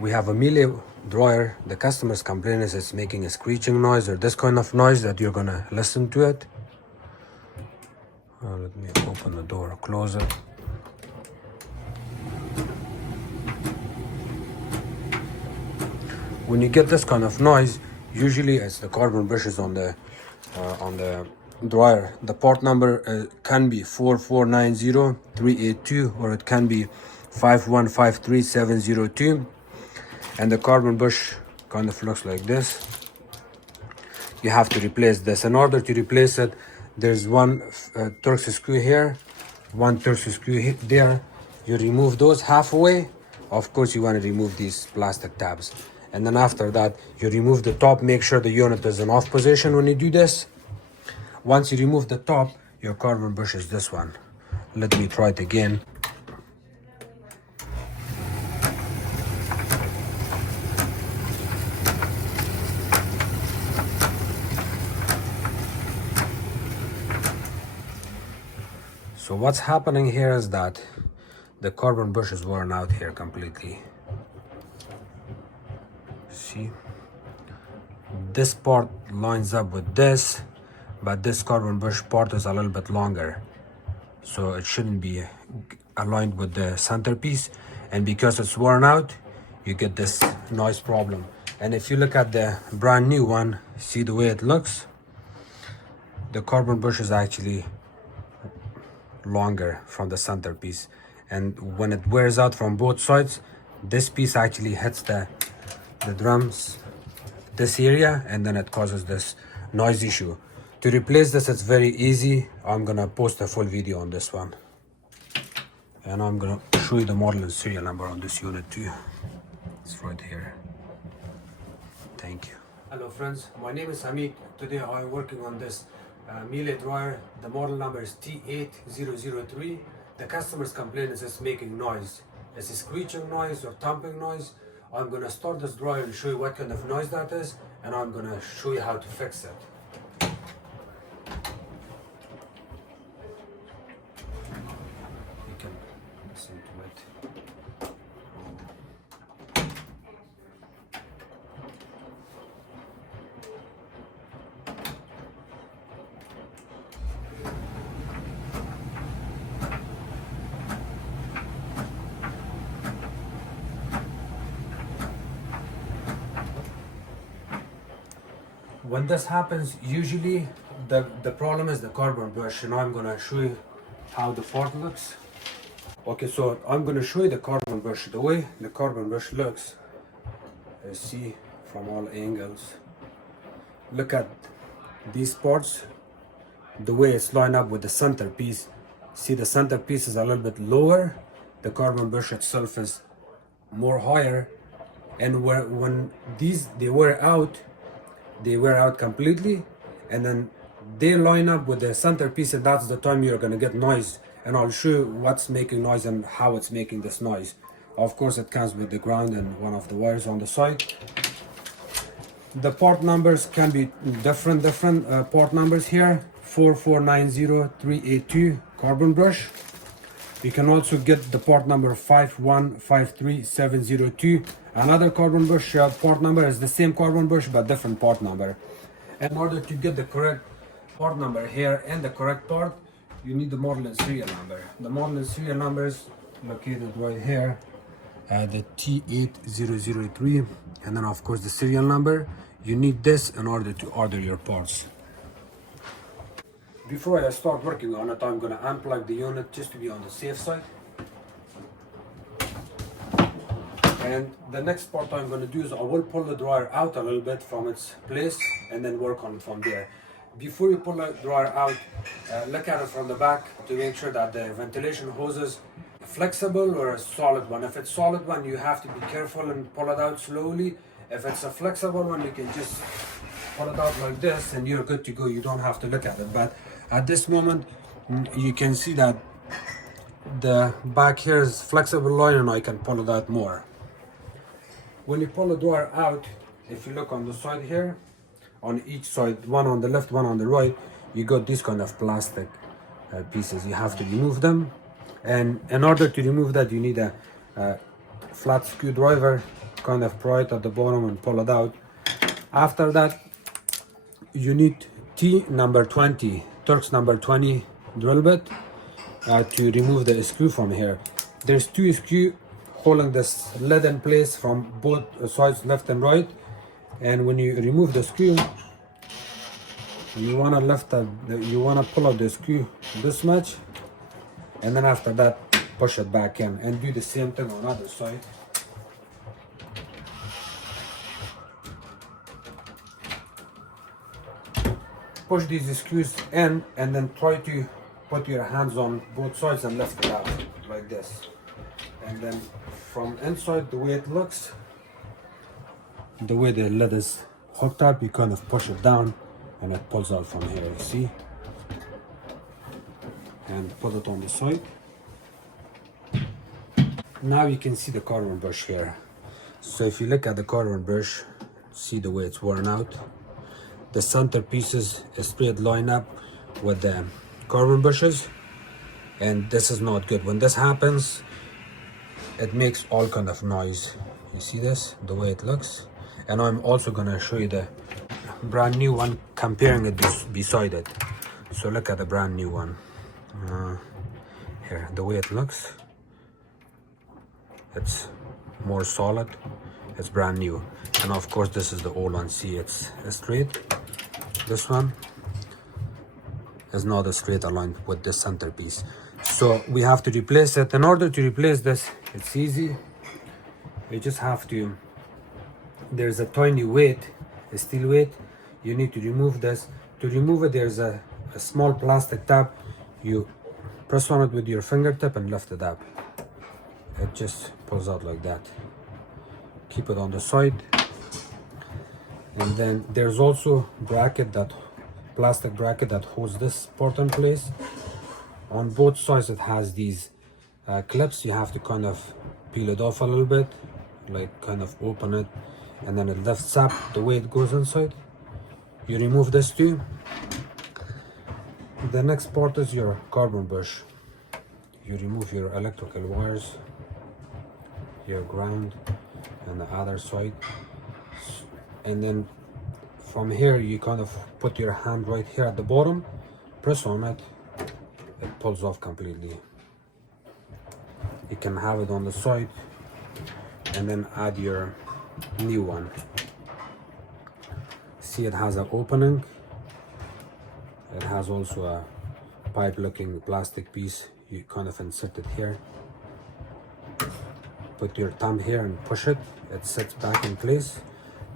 We have a Miele dryer. The customer's complaint is it's making a screeching noise or this kind of noise that you're gonna listen to it. Let me open the door, close it. When you get this kind of noise, usually it's the carbon brushes on the dryer. The part number can be 4490382 or it can be 5153702, and the carbon brush kind of looks like this. You have to replace this. In order to replace it, there's one Torx screw here, one Torx screw there. You remove those halfway. Of course, you want to remove these plastic tabs, and then after that you remove the top. Make sure the unit is in off position when you do this. Once you remove the top, your carbon brush is this one. Let me try it again. So what's happening here is that the carbon brush is worn out here completely. See, this part lines up with this, but this carbon brush part is a little bit longer, so it shouldn't be aligned with the centerpiece, and because it's worn out, you get this noise problem. And if you look at the brand new one, see the way it looks, the carbon brush is actually longer from the centerpiece, and when it wears out from both sides, this piece actually hits the drums, this area, and then it causes this noise issue. To replace this, it's very easy. I'm gonna post a full video on this one, and I'm gonna show you the model and serial number on this unit too. It's right here. Thank you. Hello friends, my name is Hamid. Today I'm working on this Miele dryer. The model number is T8003. The customer's complaint is it's making noise. It's a screeching noise or thumping noise. I'm gonna start this dryer and show you what kind of noise that is, and I'm gonna show you how to fix it. You can listen to it. When this happens, usually the problem is the carbon brush, and I'm gonna show you how the part looks. Okay, so I'm gonna show you the carbon brush. The way the carbon brush looks, see from all angles. Look at these parts, the way it's lined up with the centerpiece. See, the centerpiece is a little bit lower, the carbon brush itself is more higher, and when they wear out completely, and then they line up with the centerpiece, and that's the time you're gonna get noise. And I'll show you what's making noise and how it's making this noise. Of course, it comes with the ground and one of the wires on the side. The part numbers can be different part numbers here. 4490382 carbon brush. You can also get the part number 5153702. Another carbon brush part number is the same carbon brush but different part number. In order to get the correct part number here and the correct part, you need the model and serial number. The model and serial number is located right here, the T8003, and then of course the serial number. You need this in order to order your parts. Before I start working on it, I'm going to unplug the unit just to be on the safe side. And the next part I'm going to do is I will pull the dryer out a little bit from its place and then work on it from there. Before you pull the dryer out, look at it from the back to make sure that the ventilation hose is flexible or a solid one. If it's solid one, you have to be careful and pull it out slowly. If it's a flexible one, you can just pull it out like this and you're good to go. You don't have to look at it. But at this moment, you can see that the back here is flexible line and I can pull it out more. When you pull the dryer out, if you look on the side here, on each side, one on the left, one on the right, you got this kind of plastic pieces. You have to remove them, and in order to remove that, you need a flat screwdriver kind of pry it at the bottom and pull it out. After that, you need T number 20, Turk's number 20 drill bit to remove the screw from here. There's two screws holding this lid in place from both sides, left and right. And when you remove the screw, you wanna you wanna pull out the screw this much, and then after that, push it back in, and do the same thing on the other side. Push these screws in, and then try to put your hands on both sides and lift it out like this. And then from inside, the way it looks, the way the lid is hooked up, you kind of push it down and it pulls out from here, you see? And put it on the side. Now you can see the carbon brush here. So if you look at the carbon brush, see the way it's worn out. The center pieces is straight line up with the carbon brushes, and this is not good. When this happens, it makes all kind of noise. You see this, the way it looks? And I'm also gonna show you the brand new one, comparing it beside it. So look at the brand new one. Here, the way it looks, it's more solid, it's brand new. And of course this is the old one. See, it's straight. This one is not a straight aligned with the centerpiece, so we have to replace it. In order to replace this, it's easy. You just have to, there's a tiny weight, a steel weight. You need to remove this. To remove it, there's a small plastic tab. You press on it with your fingertip and lift it up. It just pulls out like that. Keep it on the side. And then there's also bracket, that plastic bracket that holds this part in place. On both sides it has these clips. You have to kind of peel it off a little bit, like kind of open it, and then it lifts up the way it goes inside. You remove this too. The next part is your carbon brush. You remove your electrical wires, your ground, and the other side. And then from here, you kind of put your hand right here at the bottom, press on it, it pulls off completely. You can have it on the side and then add your new one. See, it has an opening. It has also a pipe looking plastic piece. You kind of insert it here. Put your thumb here and push it. It sits back in place.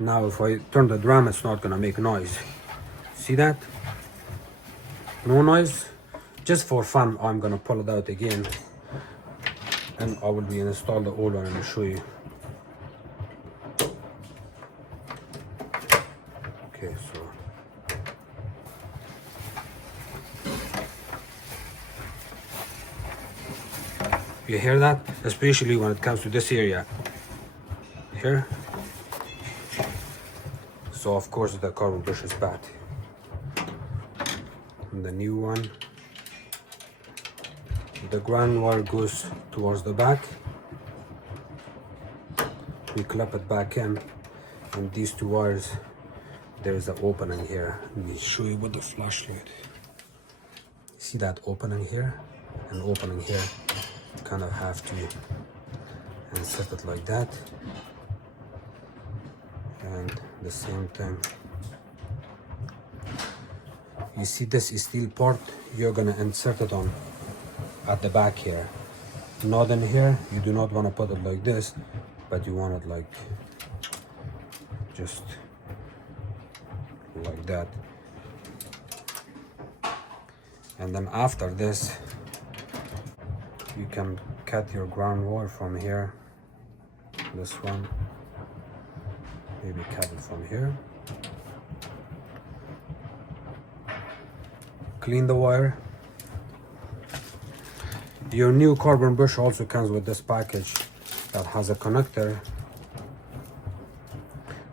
Now if I turn the drum, it's not gonna make noise. See that? No noise. Just for fun, I'm gonna pull it out again, and I will be install the old one and show you. Okay, so you hear that? Especially when it comes to this area here. So of course the carbon brush is bad. And the new one, the ground wire goes towards the back. We clip it back in, and these two wires, there is an opening here. Let me show you with the flashlight. See that opening here and opening here? You kind of have to insert it like that. And the same thing. You see this steel part, you're gonna insert it on at the back here, not in here. You do not want to put it like this, but you want it like just like that. And then after this, you can cut your ground wire from here, this one, maybe cut it from here. Clean the wire. Your new carbon brush also comes with this package that has a connector,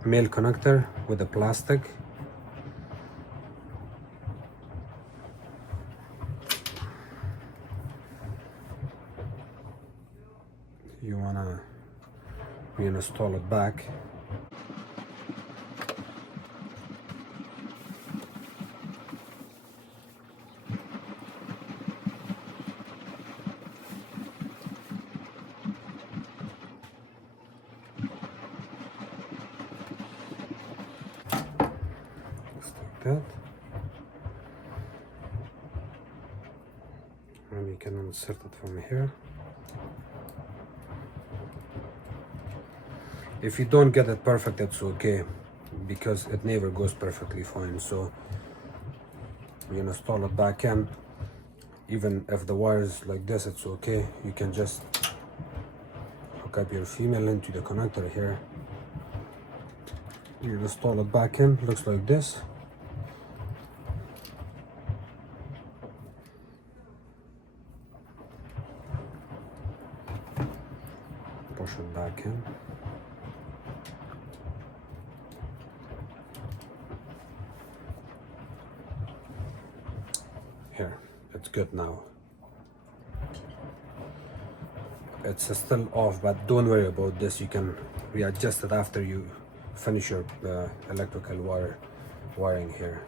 Miele connector with a plastic. You wanna reinstall it back. Just like that. And we can insert it from here. If you don't get it perfect, that's okay, because it never goes perfectly fine. So you install it back in. Even if the wire is like this, it's okay. You can just hook up your female into the connector here. You install it back in, looks like this. Push it back in. Here, it's good now. It's still off, but don't worry about this. You can readjust it after you finish your electrical wiring here.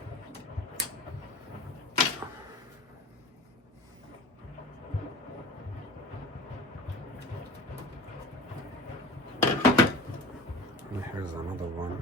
And here's another one.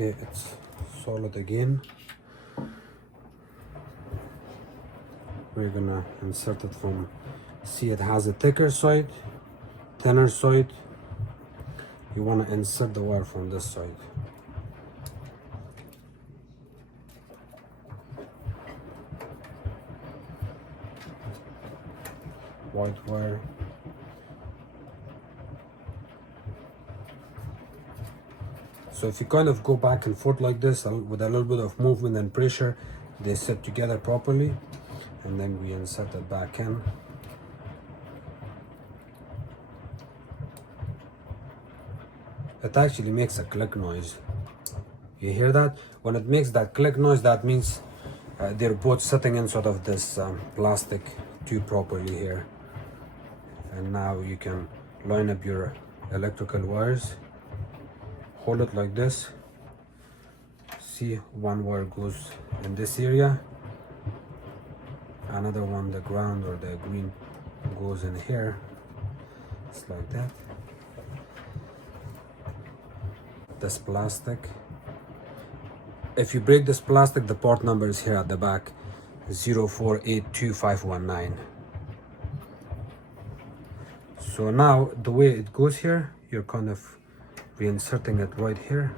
Okay, it's solid again. We're gonna insert it from, see it has a thicker side, thinner side. You wanna insert the wire from this side. White wire. So if you kind of go back and forth like this with a little bit of movement and pressure, they sit together properly, and then we insert it back in. It actually makes a click noise. You hear that? When it makes that click noise, that means they're both sitting inside of this plastic tube properly here. And now you can line up your electrical wires. Hold it like this. See, one wire goes in this area, another one, the ground or the green, goes in here. It's like that. This plastic, if you break this plastic, the part number is here at the back, 0482519. So now the way it goes here, you're kind of reinserting it right here,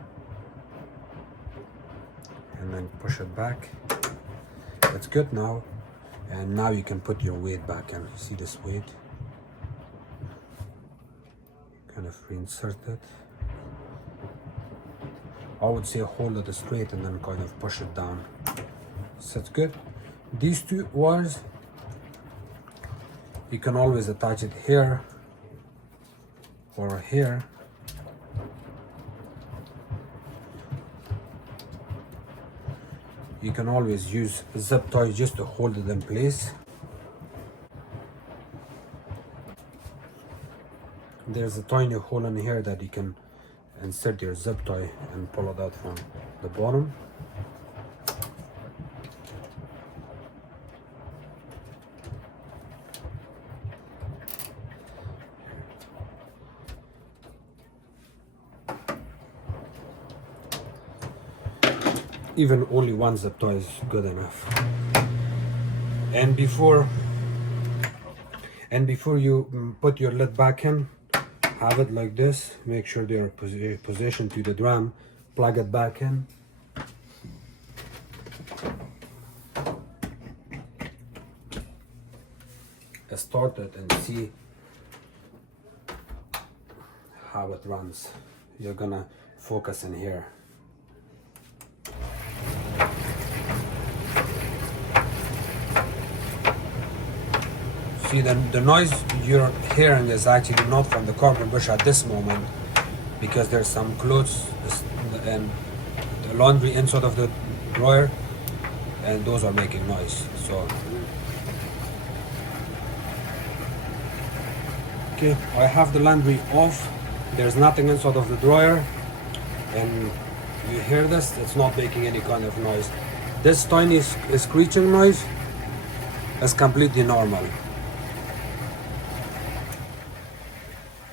and then push it back. That's good now. And now you can put your weight back in. See this weight? Kind of reinsert it. I would say hold it straight and then kind of push it down. So it's good. These two wires, you can always attach it here or here. You can always use zip tie just to hold it in place. There's a tiny hole in here that you can insert your zip tie and pull it out from the bottom. Even only one zip tie is good enough. And before you put your lid back in, have it like this. Make sure they are positioned to the drum. Plug it back in. Start it and see how it runs. You're gonna focus in here. See, the noise you're hearing is actually not from the carbon bush at this moment, because there's some clothes and the laundry inside of the dryer, and those are making noise. So okay, I have the laundry off. There's nothing inside of the dryer, and you hear this, it's not making any kind of noise. This tiny screeching noise is completely normal.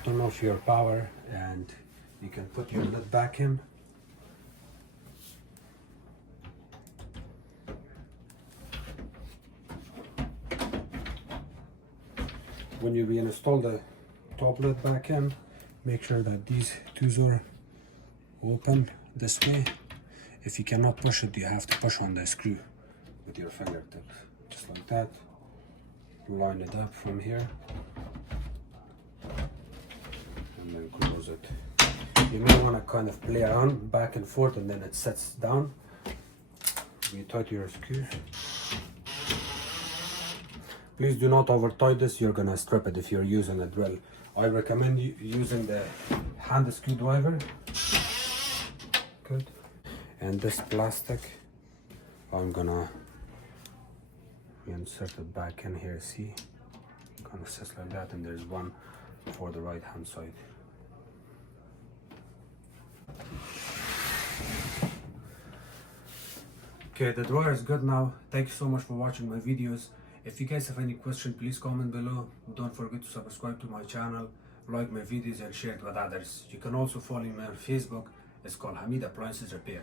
Turn off your power and you can put your lid back in. When you reinstall the top lid back in, make sure that these two are open this way. If you cannot push it, you have to push on the screw with your fingertips, just like that. Line it up from here and then close it. You may want to kind of play around back and forth, and then it sets down. You tighten your screw. Please do not over tighten this, you're gonna strip it if you're using a drill. I recommend you using the hand screwdriver. Good. And this plastic, I'm gonna insert it back in here. See, kind of sits like that, and there's one for the right hand side. Okay, the dryer is good now. Thank you so much for watching my videos. If you guys have any question, please comment below. Don't forget to subscribe to my channel, like my videos and share it with others. You can also follow me on Facebook. It's called Hamid Appliances Repair.